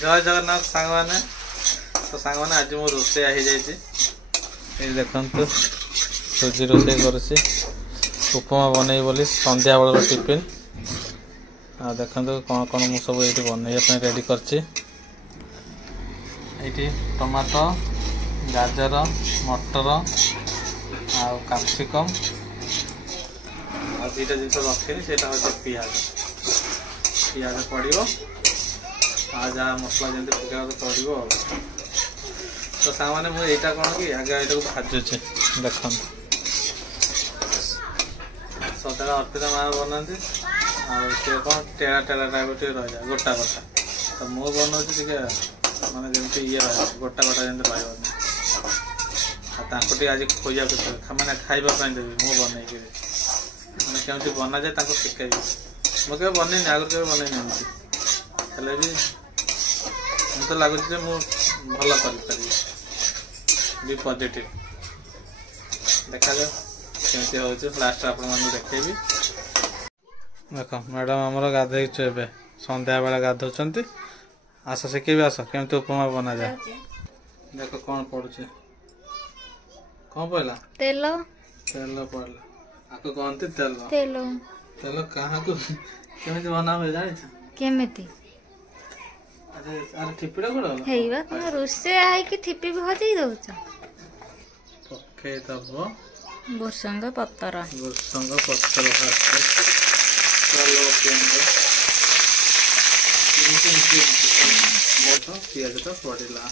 जय जगन्नाथ सांग मैंने तो सांग मैंने आज मो रोसे हो जाए देखु सुजी रोसे कर उपमा बनई बोली संध्या बेल टिफिन आ देखु कौन कौन मुझे सब ये बनवाई रेडी कर टमाटो गाजर मटर आ कैप्सिकम आ दुटा जिन रखी से पियाज पियाज पड़ो आ जहाँ मसला जमी पका पड़ो तो सामान्य मुझे यहाँ कौन कि आगे यहाँ भाजुचे देख सदा अर्पिता माँ बनाती सी कौन टेढ़ा टेढ़ा टाइप रही गोटा गोटा तो मु बनाऊँ माने जमी ये गोटा गोटा जमी रही आज खोजा मैंने खावाई देवी मु बनई मैंने केमती बना जाए शिखेबी मुझे बनईनि आगुरी के बनईनि हेल्ले भी मुझे लगुच भल कर पॉजिटिव देखा जाओ केमती हो लास्ट आप देखेबी देख मैडम आमर गाधे संध्या बेला गाधौं आस शिखेबी आस केमती उपमा बना जाए देख कौन पड़ुचे कौन पड़ला तेल तेल पड़ला आपको कहते तेल तेल तेल कहाँ को केमती बना हुए जानी केमिति अरे ठिपिड़ा कोड हेइबा तुम रोसे आइ कि ठिपी भी हजई दउछ पक्के दबो भुसंग पत्तर चलो केंद्र मोटो पियाज तो पड़िला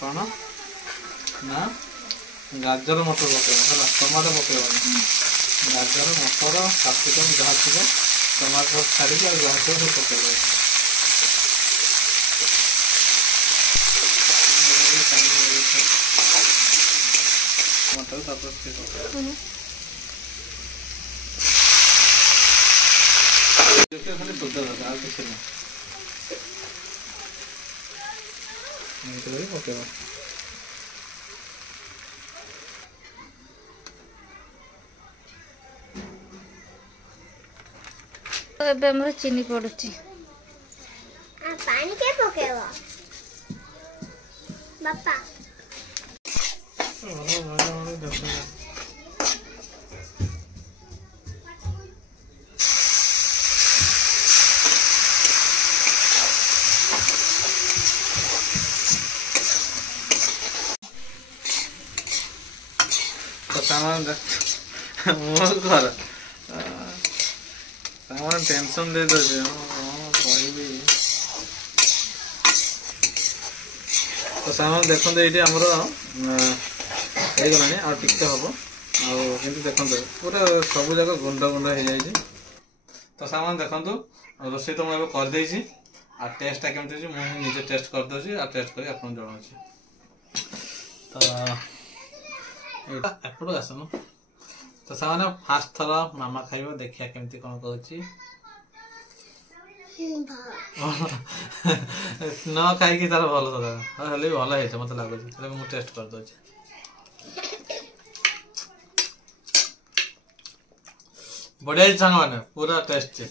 कौन ना गाजर मटर पकेबा टमाटो पकेबा गाजर मटर कैप्सिकम जहाँ थी टमाटो छाड़ी जहाँ थी सब पकेबे खाली पकेबा एबे हमर चीनी पड़ुची पानी के पकेवा बापा तो सामान मो घर सामान टेंशन दे दो तो सामान देखो ये आमर होगलानी आउ टिके हम आमती देखो पूरा सब जाक गुंड गुंड हो जाए तो सामान देखो रोषे तो मुझे करदे आ टेस्टा केमती मुझे निजे टेस्ट करदे आ टेस्ट कर जनाऊँ तो एपट आसन तो सामान्य फास्ट थर मामा खाइब देखिया केमती कौन कहूँ न खाई तार भल हेल्ले भी भल है मत लगुच मुझे टेस्ट कर दे बढ़िया सांग मैंने पूरा टेस्ट